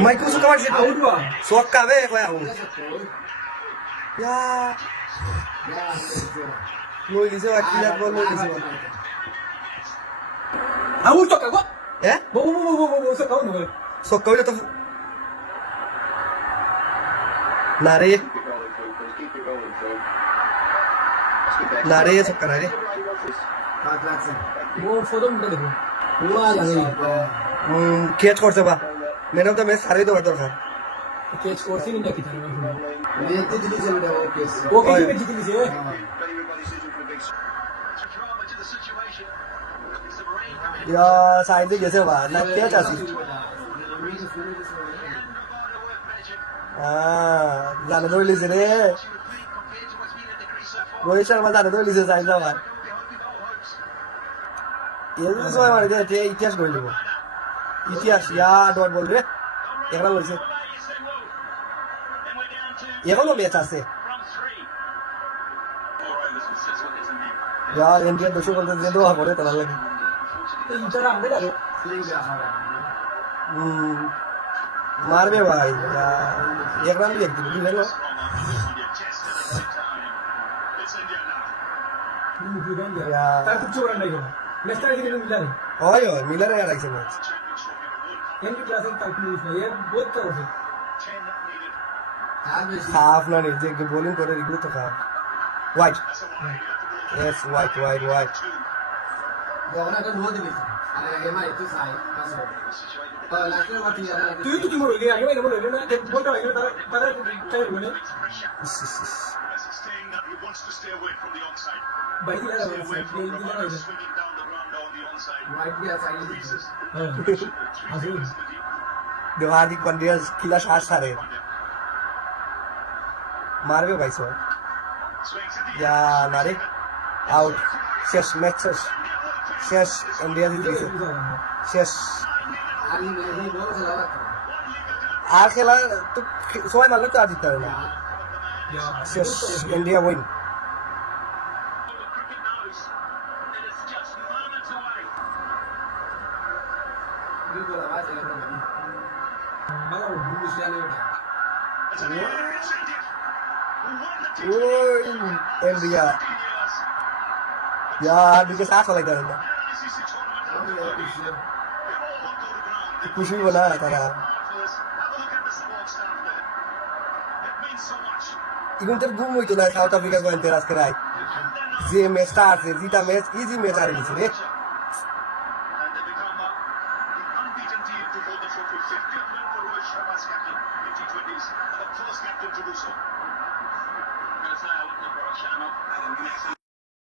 Michael suka masih suka be kaya aku. Ya. Lo ini siapa kilat bol lo ini siapa? Aku suka kok. Ya? Bo suka kau nih. Suka udah tuh. Nari. Nari suka nari. वो photo में देखो हुआ लगे catch করছে বা man of the match हारे तो दरकार कैच कोर्स ही नहीं देखी था ये तो जीती चल रहा है केस वो किसी पे जीती थी या साइड से जैसे बा ना क्या चाहती जाने दो लीजिए रे रोहित शर्मा जाने दो लीजिए साइड से बाहर ये तो सोए मारे थे इतिहास बोल लो इतिहास या डॉट बोल रहे एकरा বলছে এখনো ম্যাচ আছে यार इंडिया दर्शक বলতে যে দোয়া করে তাহলে লাগে इंटर आंदे लगे मारबे भाई एकरा भी एक दिन ले लो তার কিছু করার নাই নেক্সট টাইম কিন্তু মিলার ओए ओए मिलर यार ऐसे मैच এমনি ক্লাসে তার কিছু নাই ये बहुत कर रहे हाफ ना नहीं जे बॉलिंग करे रिग्रो तो खा white yes white white white देखना का नो दिबे अरे ये मार तो साइ बस तो लास्ट में बात यार তুই তো কি মরে গিয়ে আগে মরে গেল না বলটা আগে তারা তারা টাইম বলে भाई यार राइट भी साइड हार्दिक पांड्या किला 60 सारे मारबे भाई सो या नारे आउट शेष मैच शेष इंडिया জিতেছে শেষ आली नहीं बोल चला আর খেলা তো সবাই মারলে তো আর জিততে পারে না শেষ ইন্ডিয়া উইন बिल्कुल आवाज चला रहा मगर वो दूसरा नहीं उठा ओए इंडिया यार बिल्कुल साफ लग रहा है कुछ भी बना तारा এখন তো ঘুম হইতো না সাউথ আফ্রিকা গোয়েন্তে আজকে রাত যে ম্যাচটা আছে জিতা ম্যাচ ইজি ম্যাচ আর দিছে রে